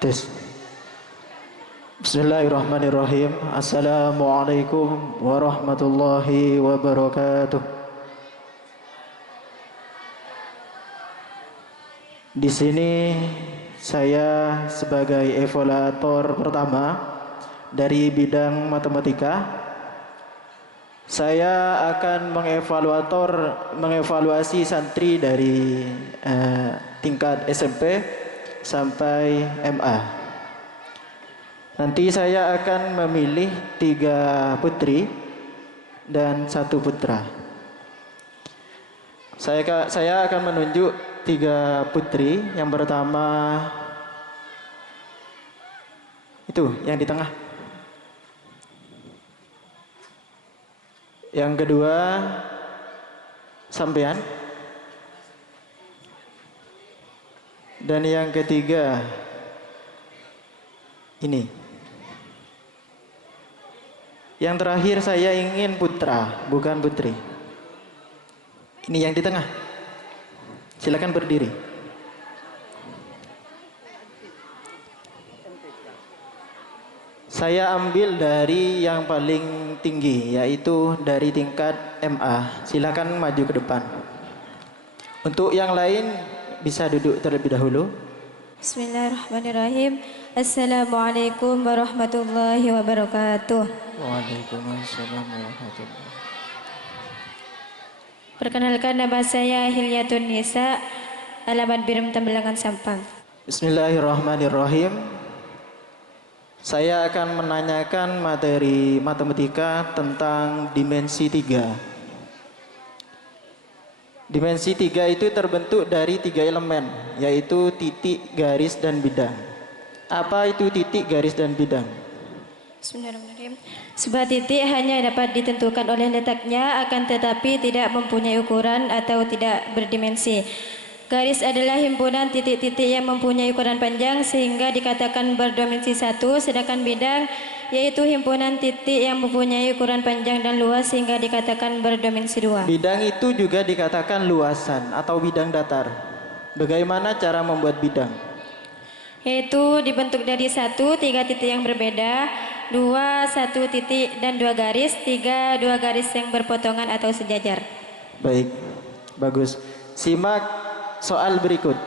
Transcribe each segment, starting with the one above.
Tes. Bismillahirrahmanirrahim. Assalamualaikum warahmatullahi wabarakatuh. Di sini saya sebagai evaluator pertama dari bidang matematika. Saya akan mengevaluasi santri dari tingkat SMP sampai MA. Nanti saya akan memilih 3 putri dan 1 putra. Saya akan menunjuk 3 putri. Yang pertama itu yang di tengah. Yang kedua sampean. Dan yang ketiga ini. Yang terakhir saya ingin putra, bukan putri. Ini yang di tengah. Silakan berdiri. Saya ambil dari yang paling tinggi, yaitu dari tingkat MA. Silakan maju ke depan. Untuk yang lain bisa duduk terlebih dahulu. Bismillahirrahmanirrahim. Assalamualaikum warahmatullahi wabarakatuh. Waalaikumsalam warahmatullahi. Perkenalkan, nama saya Hilyatun Nisa, alamat Birum Tembelangan Sampang. Bismillahirrahmanirrahim. Saya akan menanyakan materi matematika tentang dimensi 3. Dimensi 3 itu terbentuk dari 3 elemen, yaitu titik, garis, dan bidang. Apa itu titik, garis, dan bidang? Bismillahirrahmanirrahim. Sebuah titik hanya dapat ditentukan oleh letaknya, akan tetapi tidak mempunyai ukuran atau tidak berdimensi. Garis adalah himpunan titik-titik yang mempunyai ukuran panjang sehingga dikatakan berdimensi 1, sedangkan bidang yaitu himpunan titik yang mempunyai ukuran panjang dan luas sehingga dikatakan berdimensi 2. Bidang itu juga dikatakan luasan atau bidang datar. Bagaimana cara membuat bidang? Yaitu dibentuk dari 1, 3 titik yang berbeda, 2, 1 titik dan 2 garis, 3, 2 garis yang berpotongan atau sejajar. Baik, bagus. Simak soal berikut.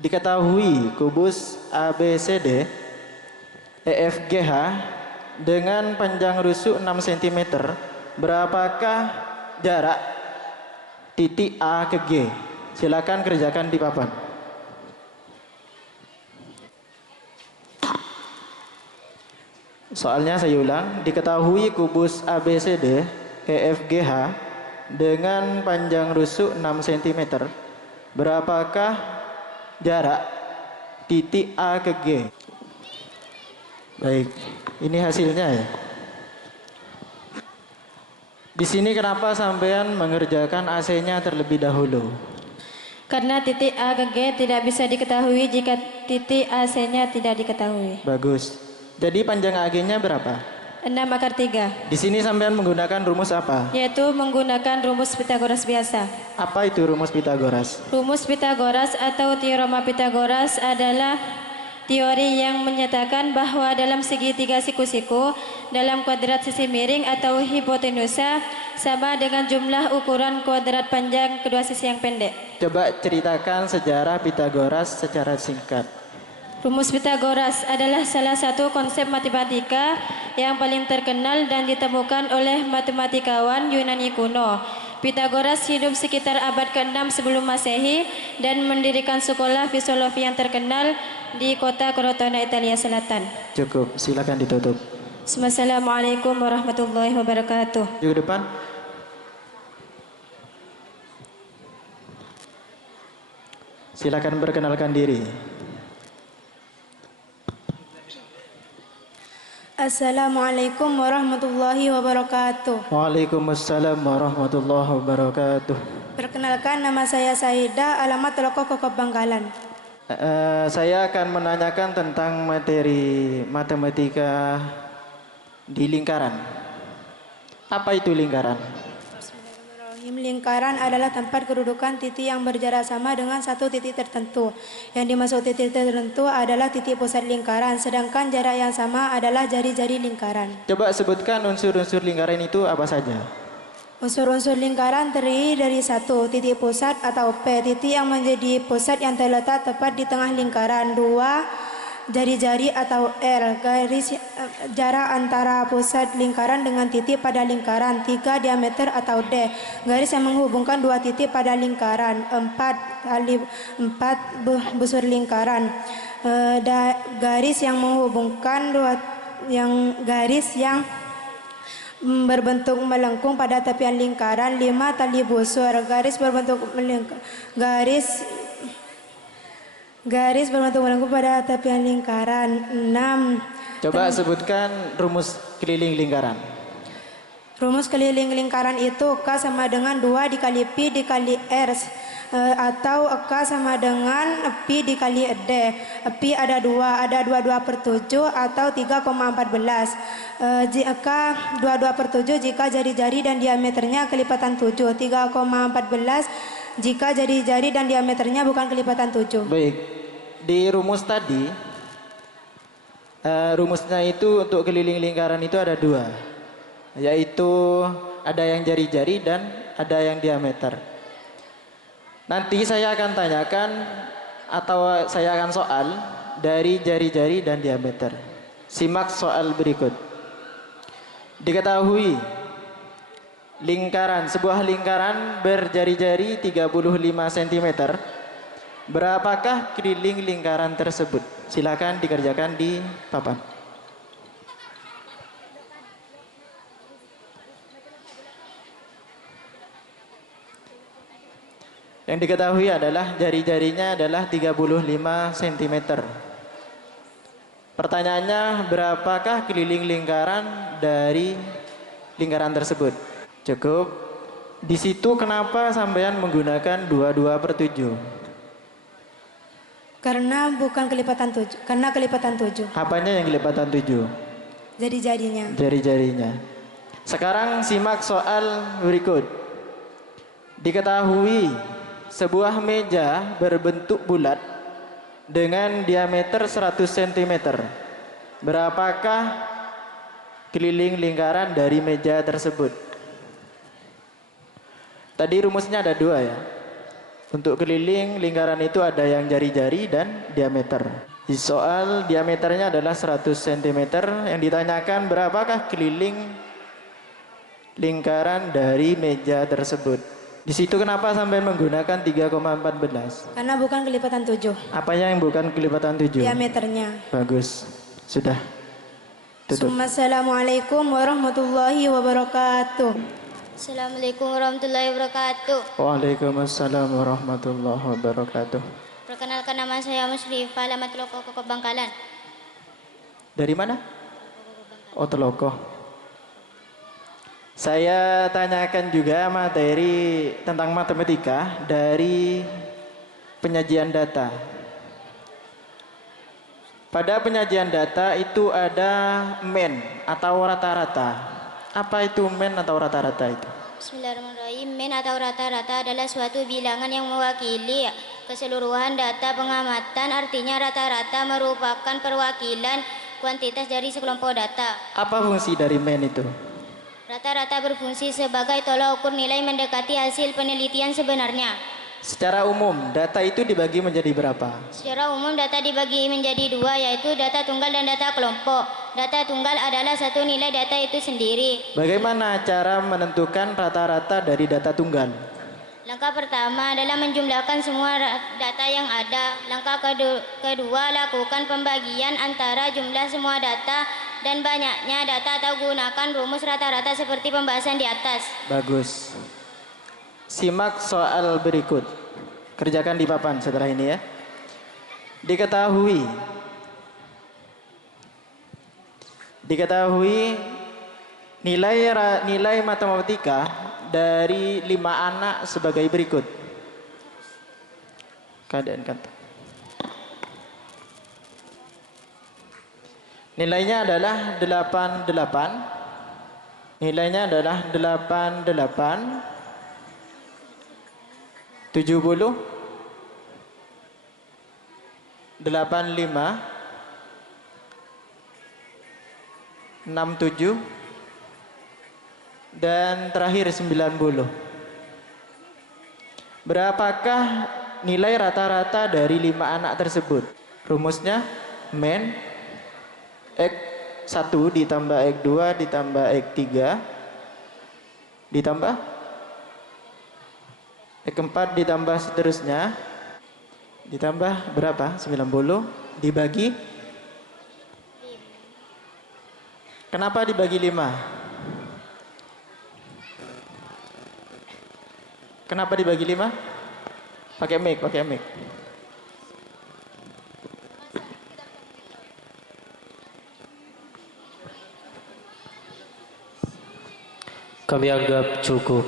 Diketahui kubus ABCD EFGH dengan panjang rusuk 6 cm, berapakah jarak titik A ke G? Silakan kerjakan di papan. Soalnya saya ulang. Diketahui kubus ABCD EFGH dengan panjang rusuk 6 cm, berapakah jarak titik A ke G? Baik, ini hasilnya ya. Di sini kenapa sampean mengerjakan AC-nya terlebih dahulu? Karena titik A ke G tidak bisa diketahui jika titik AC-nya tidak diketahui. Bagus. Jadi panjang AG-nya berapa? 6/3. Di sini sampean menggunakan rumus apa? Yaitu menggunakan rumus Pitagoras biasa. Apa itu rumus Pitagoras? Rumus Pitagoras atau teorema Pitagoras adalah teori yang menyatakan bahwa dalam segitiga siku-siku dalam kuadrat sisi miring atau hipotenusa sama dengan jumlah ukuran kuadrat panjang kedua sisi yang pendek. Coba ceritakan sejarah Pitagoras secara singkat. Rumus Pitagoras adalah salah satu konsep matematika yang paling terkenal dan ditemukan oleh matematikawan Yunani kuno. Pitagoras hidup sekitar abad ke-6 sebelum Masehi dan mendirikan sekolah filosofi yang terkenal di kota Crotone, Italia Selatan. Cukup, silakan ditutup. Assalamualaikum warahmatullahi wabarakatuh. Yuk depan. Silakan perkenalkan diri. Assalamualaikum warahmatullahi wabarakatuh. Waalaikumsalam warahmatullahi wabarakatuh. Perkenalkan, nama saya Saida, alamat Teloko Kokop Bangkalan. Saya akan menanyakan tentang materi matematika di lingkaran. Apa itu lingkaran? Bismillahirrahmanirrahim. Lingkaran adalah tempat kedudukan titik yang berjarak sama dengan satu titik tertentu. Yang dimaksud titik tertentu adalah titik pusat lingkaran, sedangkan jarak yang sama adalah jari-jari lingkaran. Coba sebutkan unsur-unsur lingkaran itu apa saja. Unsur-unsur lingkaran terdiri dari satu, titik pusat atau P, titik yang menjadi pusat yang terletak tepat di tengah lingkaran. Dua, jari-jari atau R, garis jarak antara pusat lingkaran dengan titik pada lingkaran. Tiga, diameter atau D, garis yang menghubungkan dua titik pada lingkaran. Empat, busur lingkaran, garis yang menghubungkan garis yang berbentuk melengkung pada tepian lingkaran. 5, tali busur, garis berbentuk melengkung pada tepian lingkaran. 6, Coba sebutkan rumus keliling lingkaran. rumus keliling lingkaran itu K sama dengan 2 dikali Pi dikali R, atau K sama dengan Pi dikali D. Pi ada 2 per 7 atau 3,14. K 22 per 7 jika jari-jari dan diameternya kelipatan 7. 3,14 jika jari-jari dan diameternya bukan kelipatan 7. Baik, di rumus tadi, rumusnya itu untuk keliling lingkaran itu ada 2, yaitu ada yang jari-jari dan ada yang diameter. Nanti saya akan tanyakan atau saya akan soal dari jari-jari dan diameter. Simak soal berikut. Diketahui sebuah lingkaran berjari-jari 35 cm. Berapakah keliling lingkaran tersebut? Silakan dikerjakan di papan. Yang diketahui adalah jari-jarinya adalah 35 cm. Pertanyaannya, berapakah keliling lingkaran dari lingkaran tersebut? Cukup. Di situ kenapa sampean menggunakan 22 per 7? Karena bukan kelipatan 7. Karena kelipatan 7. Apanya yang kelipatan 7? Jari-jarinya. Jari-jarinya. Sekarang simak soal berikut. Diketahui sebuah meja berbentuk bulat dengan diameter 100 cm. Berapakah keliling lingkaran dari meja tersebut? Tadi rumusnya ada 2 ya. Untuk keliling lingkaran itu ada yang jari-jari dan diameter. Di soal diameternya adalah 100 cm. Yang ditanyakan berapakah keliling lingkaran dari meja tersebut? Di situ kenapa sampai menggunakan 3,14? Karena bukan kelipatan 7. Apanya yang bukan kelipatan 7? Diameternya. Bagus. Sudah. Tutup. Assalamualaikum warahmatullahi wabarakatuh. Assalamualaikum warahmatullahi wabarakatuh. Waalaikumsalam warahmatullahi wabarakatuh. Perkenalkan, nama saya Musrifah, alamat Teloko Bangkalan. Dari mana? Oh, Teloko. Saya tanyakan juga materi tentang matematika dari penyajian data. Pada penyajian data itu ada mean atau rata-rata. Apa itu mean atau rata-rata itu? Bismillahirrahmanirrahim. Mean atau rata-rata adalah suatu bilangan yang mewakili keseluruhan data pengamatan. Artinya rata-rata merupakan perwakilan kuantitas dari sekelompok data. Apa fungsi dari mean itu? Rata-rata berfungsi sebagai tolak ukur nilai mendekati hasil penelitian sebenarnya. Secara umum, data itu dibagi menjadi berapa? Secara umum data dibagi menjadi 2, yaitu data tunggal dan data kelompok. Data tunggal adalah satu nilai data itu sendiri. Bagaimana cara menentukan rata-rata dari data tunggal? Langkah pertama adalah menjumlahkan semua data yang ada. Langkah kedua, lakukan pembagian antara jumlah semua data dan banyaknya data atau gunakan rumus rata-rata seperti pembahasan di atas. Bagus. Simak soal berikut. Kerjakan di papan setelah ini ya. Diketahui nilai matematika dari 5 anak sebagai berikut. Keadaan kata. Nilainya adalah 88. Nilainya adalah 88, 70, 85, 67, dan terakhir 90. Berapakah nilai rata-rata dari 5 anak tersebut? Rumusnya men X1 ditambah X2 ditambah X3 ditambah X4 ditambah seterusnya ditambah berapa? 90 dibagi. Kenapa dibagi 5? Kenapa dibagi 5? Pakai mic, pakai mic. Kami anggap cukup.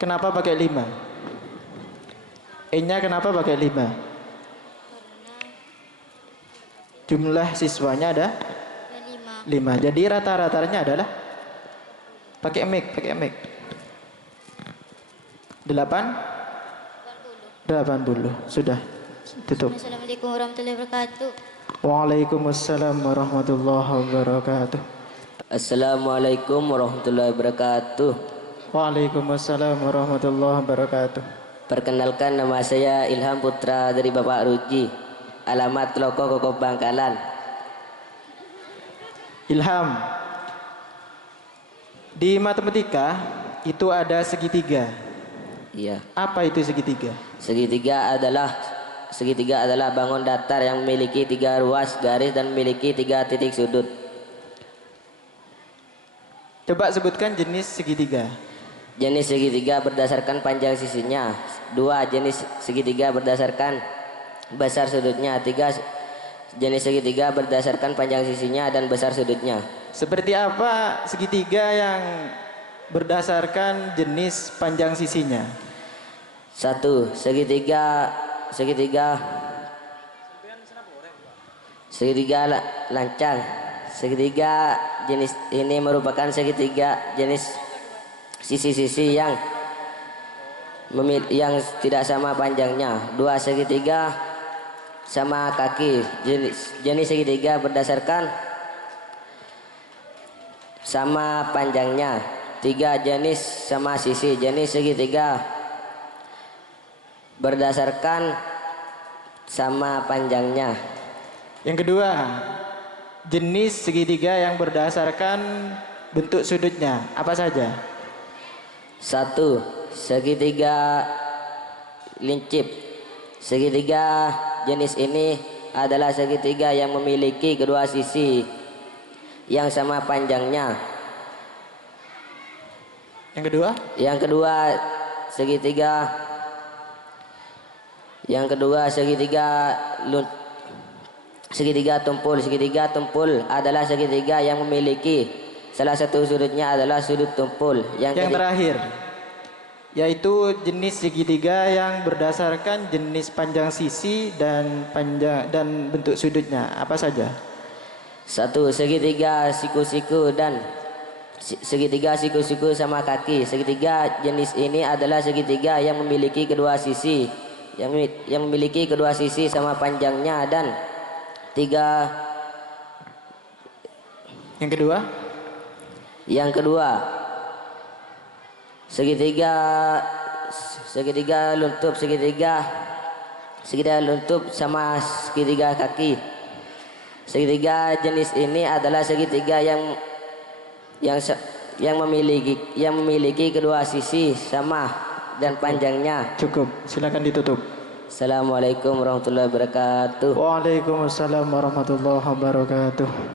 Kenapa pakai 5? E-nya kenapa pakai 5? Jumlah siswanya ada 5. Jadi rata-ratanya adalah pakai mic, pakai mic. 80. Sudah. Tutup. Assalamualaikum warahmatullahi wabarakatuh. Waalaikumsalam warahmatullahi wabarakatuh. Assalamualaikum warahmatullahi wabarakatuh. Waalaikumsalam warahmatullahi wabarakatuh. Perkenalkan, nama saya Ilham Putra dari Bapak Ruji. Alamat Loko Koko Bangkalan. Ilham, di matematika itu ada segitiga. Iya. Apa itu segitiga? Segitiga adalah bangun datar yang memiliki 3 ruas garis dan memiliki 3 titik sudut. Coba sebutkan jenis segitiga. Jenis segitiga berdasarkan panjang sisinya. 2. Jenis segitiga berdasarkan besar sudutnya. 3. Jenis segitiga berdasarkan panjang sisinya dan besar sudutnya. Seperti apa segitiga yang berdasarkan jenis panjang sisinya? 1. Segitiga lancang. Segitiga jenis ini merupakan segitiga jenis sisi-sisi yang tidak sama panjangnya. 2. Segitiga sama kaki. Jenis segitiga berdasarkan sama panjangnya. 3. Jenis sama sisi. Jenis segitiga berdasarkan sama panjangnya. Yang kedua, jenis segitiga yang berdasarkan bentuk sudutnya. Apa saja? 1. Segitiga lincip. Segitiga jenis ini adalah segitiga yang memiliki kedua sisi yang sama panjangnya. Yang kedua, segitiga tumpul. Segitiga tumpul adalah segitiga yang memiliki salah satu sudutnya adalah sudut tumpul. Yang terakhir, yaitu jenis segitiga yang berdasarkan jenis panjang sisi dan bentuk sudutnya. Apa saja? 1. Segitiga siku-siku dan segitiga siku-siku sama kaki. Segitiga jenis ini adalah segitiga yang memiliki kedua sisi yang memiliki kedua sisi sama panjangnya. Dan 3. Yang kedua, segitiga luntup. Segitiga luntup sama segitiga kaki. Segitiga jenis ini adalah segitiga yang memiliki kedua sisi sama dan panjangnya. Cukup, silakan ditutup. Assalamualaikum warahmatullahi wabarakatuh. Waalaikumsalam warahmatullahi wabarakatuh.